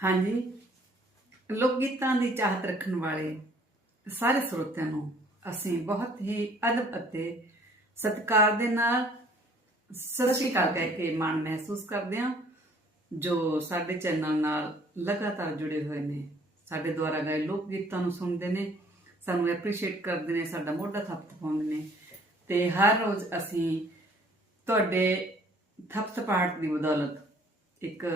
ਹਾਂਜੀ। ਲੋਕ ਗੀਤਾਂ ਦੀ ਚਾਹਤ ਰੱਖਣ ਵਾਲੇ ਸਾਰੇ ਸਰੋਤਿਆਂ ਨੂੰ ਅਸੀਂ ਬਹੁਤ ਹੀ ਅਦਬ ਅਤੇ ਸਤਿਕਾਰ ਦੇ ਨਾਲ ਸਤਿ ਸ਼੍ਰੀ ਅਕਾਲ ਕਹਿ ਕੇ ਮਾਣ ਮਹਿਸੂਸ ਕਰਦੇ ਹਾਂ, ਜੋ ਸਾਡੇ ਚੈਨਲ ਨਾਲ ਲਗਾਤਾਰ ਜੁੜੇ ਹੋਏ ਨੇ। ਸਾਡੇ ਦੁਆਰਾ ਗਾਏ ਲੋਕ ਗੀਤਾਂ ਨੂੰ ਸੁਣਦੇ ਨੇ, ਸਾਨੂੰ ਐਪਰੀਸ਼ੀਏਟ ਕਰਦੇ ਨੇ, ਸਾਡਾ ਮੋਢਾ ਥੱਪ ਥਪਾਉਂਦੇ ਨੇ ਤੇ ਹਰ ਰੋਜ਼ ਅਸੀਂ ਤੁਹਾਡੇ ਥਪਥਪਾਹਟ ਦੀ ਬਦੌਲਤ ਇੱਕ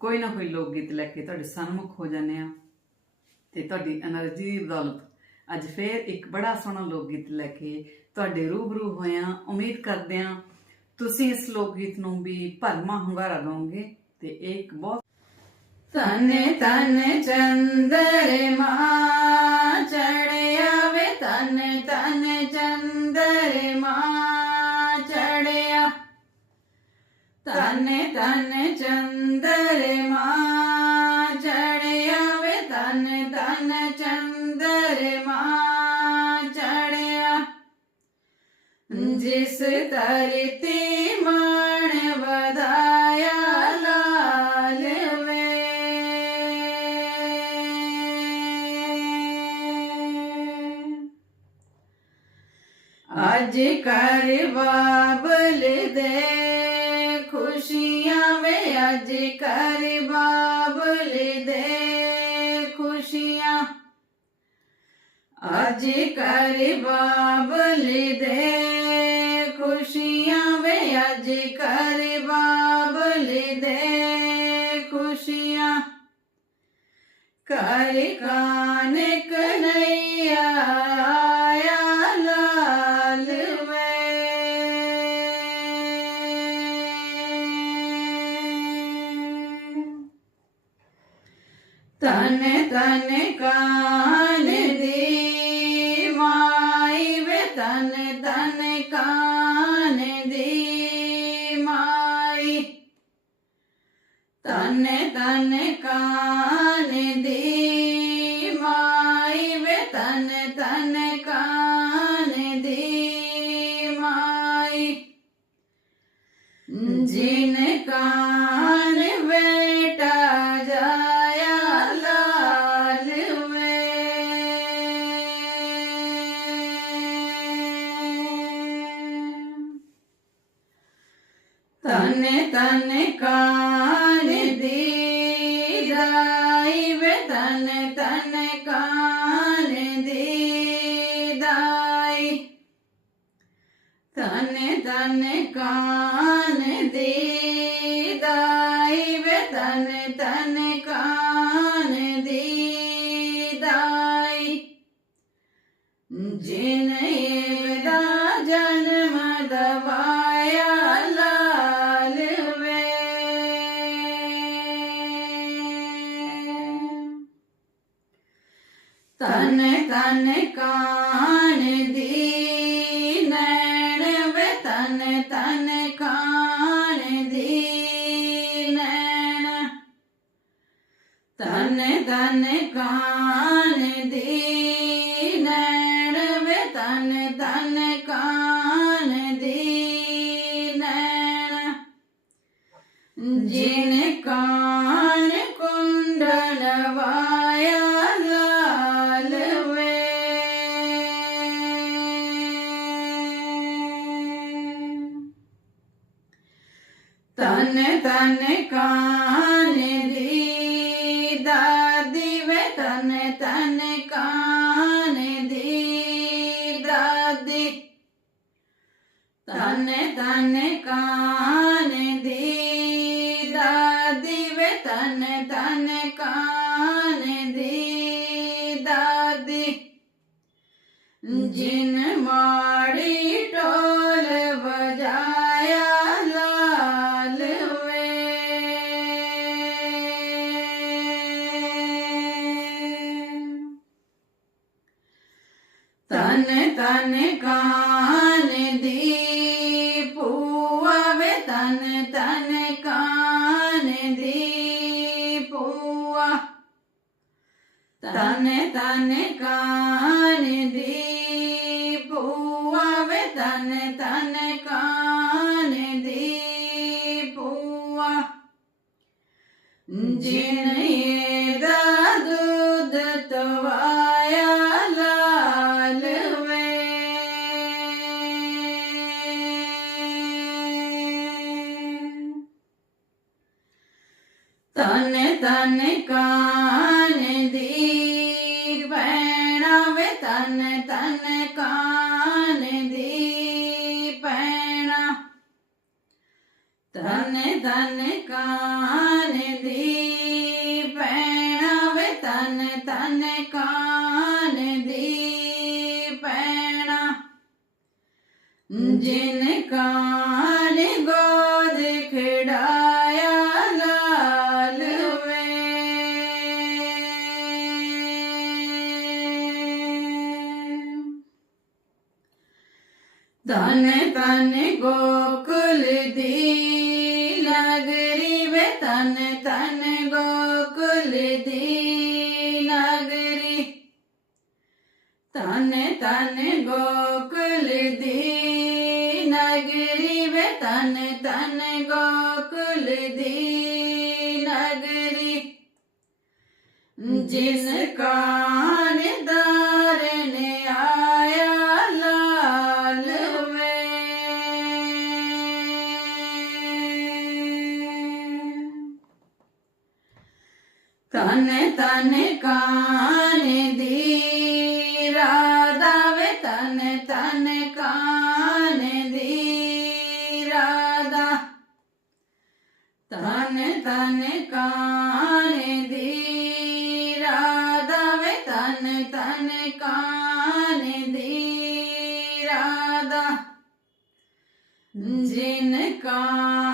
ਕੋਈ ਨਾ ਕੋਈ ਲੋਕ ਗੀਤ ਲੈ ਕੇ ਤੁਹਾਡੇ ਸਾਹਮਣੇ ਹੋ ਜਾਂਦੇ ਆ ਤੇ ਤੁਹਾਡੀ એનર્ਜੀ ਦੀ ਅੱਜ ਫੇਰ ਇੱਕ ਬੜਾ ਸੋਹਣਾ ਲੋਕ ਗੀਤ ਲੈ ਕੇ ਤੁਹਾਡੇ ਰੂਬਰੂ ਹੋਇਆ ਉਮੀਦ ਕਰਦੇ ਆ ਤੁਸੀਂ ਇਸ ਲੋਕ ਗੀਤ ਨੂੰ ਵੀ ਭਰਮਾ ਹੁੰਗਾਰਾ ਦੋਗੇ ਤੇ ਇਹ ਇੱਕ ਬਹੁਤ ਤਨ ਤਨ ਚੰਦਰ ਮਾ ਚੜਿਆ ਵੇ। ਤਨ ਤਨ ਚੰਦਰ ਮਾ तने चंदर चंद्रमा चढ़ आवे तने चंदर माँ चढ़े जिस तरती मण बधाया लाल वे। अज कर बाबल दे। खुशियाँ वे अज कर बाबले दे खुशियाँ। अज कर बाबले दे खुशियाँ वे अज कर बाबले दे खुशियाँ। कर कान कान दे, माई वे तन तन कान दे, माई। तन तन कान दे, माई वे तन तन कान दे, माई। जिन कान तन कान दे दाइव तन तन दे दाई। तन तन कान दे दाइव तन तन कान दे दाई। जिन तन तन कान दीन वे तन तन कान दीन तन तन कान दीन वे तन तन कान दीन जिन कान तन तन कान दीदा दिव तन तन कान दीदा। दि तन तन कान दीदा दिव तन तन कान दीदा, जिन मा કાન દી પુઆવે તન તન કાન દી પુઆ તન તન કાન દી कान दी पहनावे तन तन कान दी पहना तन तन कान दी पहनावे तन तन कान दी पहना जिन कान गो धन तन गोकुल दी नगरी वे तन तन गोकुल दी नगरी। तन तन गोकुल दी नगरी वे तन तन गोकुल दी नगरी। जिनका तन तन कान धीरा दावे तन तन कान धीरा दा तन तन कान धीरा दावे तन तन कान धीरा जिन कान